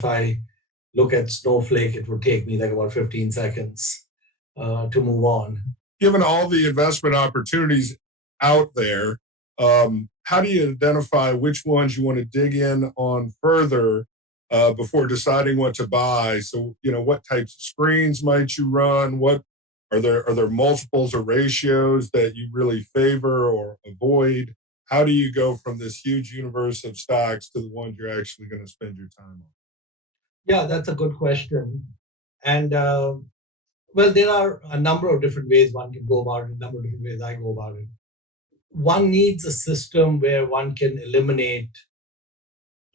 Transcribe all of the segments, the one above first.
If I look at Snowflake, it would take me like about 15 seconds to move on. Given all the investment opportunities out there, how do you identify which ones you want to dig in on further before deciding what to buy? So, what types of screens might you run? What are there multiples or ratios that you really favor or avoid? How do you go from this huge universe of stocks to the ones you're actually going to spend your time on? Yeah, that's a good question. And well, there are a number of different ways one can go about it, a number of different ways I go about it. One needs a system where one can eliminate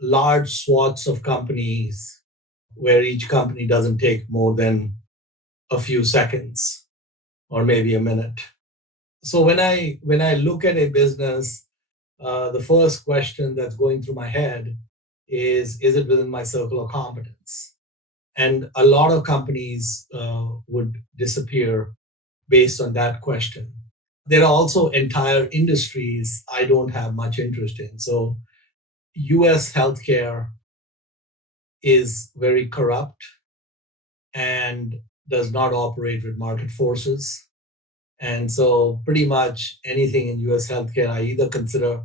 large swaths of companies where each company doesn't take more than a few seconds or maybe a minute. So when I look at a business, the first question that's going through my head is it within my circle of competence? And a lot of companies would disappear based on that question. There are also entire industries I don't have much interest in. So US healthcare is very corrupt and does not operate with market forces. And so pretty much anything in US healthcare, I either consider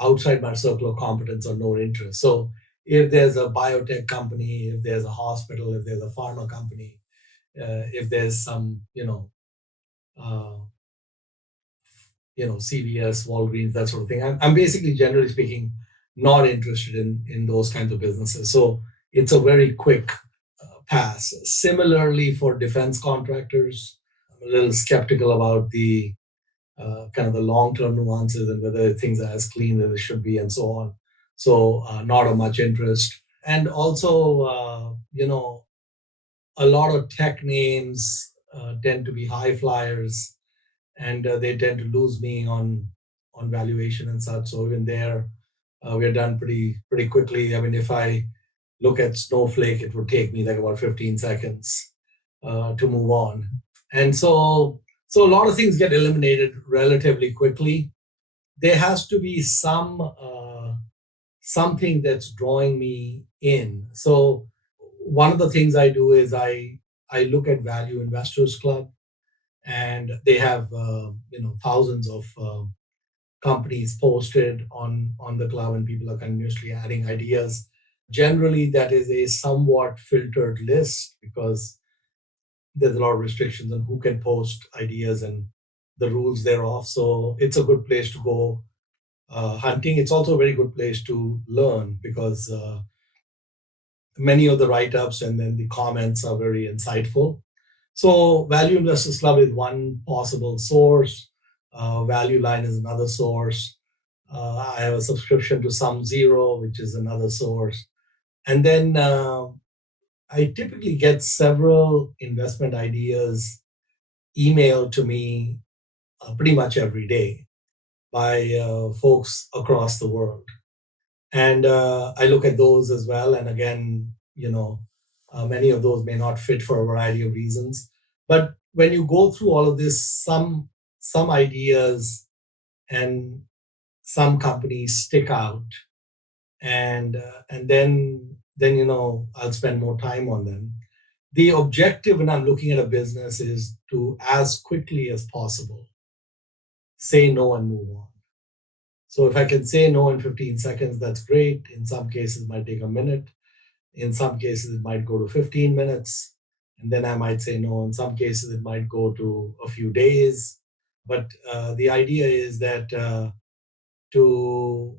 outside my circle of competence or no interest. So if there's a biotech company, if there's a hospital, if there's a pharma company, if there's some, uh, CVS, Walgreens, that sort of thing, I'm basically, generally speaking, not interested in those kinds of businesses. So it's a very quick pass. Similarly, for defense contractors, I'm a little skeptical about the kind of the long-term nuances and whether things are as clean as they should be and so on. So not of much interest. And also, a lot of tech names tend to be high flyers, and they tend to lose me on valuation and such. So even there, we're done pretty quickly. I mean, if I look at Snowflake, it would take me like about 15 seconds to move on. And so a lot of things get eliminated relatively quickly. There has to be something that's drawing me in. So one of the things I do is I look at Value Investors Club, and they have thousands of companies posted on the club, and people are continuously adding ideas. Generally, that is a somewhat filtered list because there's a lot of restrictions on who can post ideas and the rules thereof. So it's a good place to go hunting. It's also a very good place to learn because many of the write-ups and then the comments are very insightful. So Value Investors Club is one possible source. Value Line is another source. I have a subscription to Sum Zero, which is another source. And then I typically get several investment ideas emailed to me pretty much every day by folks across the world. And I look at those as well. And again, many of those may not fit for a variety of reasons. But when you go through all of this, some ideas and some companies stick out, and then I'll spend more time on them. The objective when I'm looking at a business is to, as quickly as possible, say no and move on. So if I can say no in 15 seconds, that's great. In some cases, it might take a minute. In some cases, it might go to 15 minutes. And then I might say no. In some cases, it might go to a few days. But the idea is that to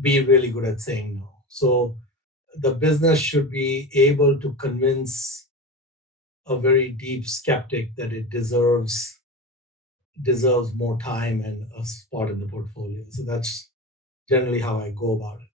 be really good at saying no. So the business should be able to convince a very deep skeptic that it deserves more time and a spot in the portfolio. So that's generally how I go about it.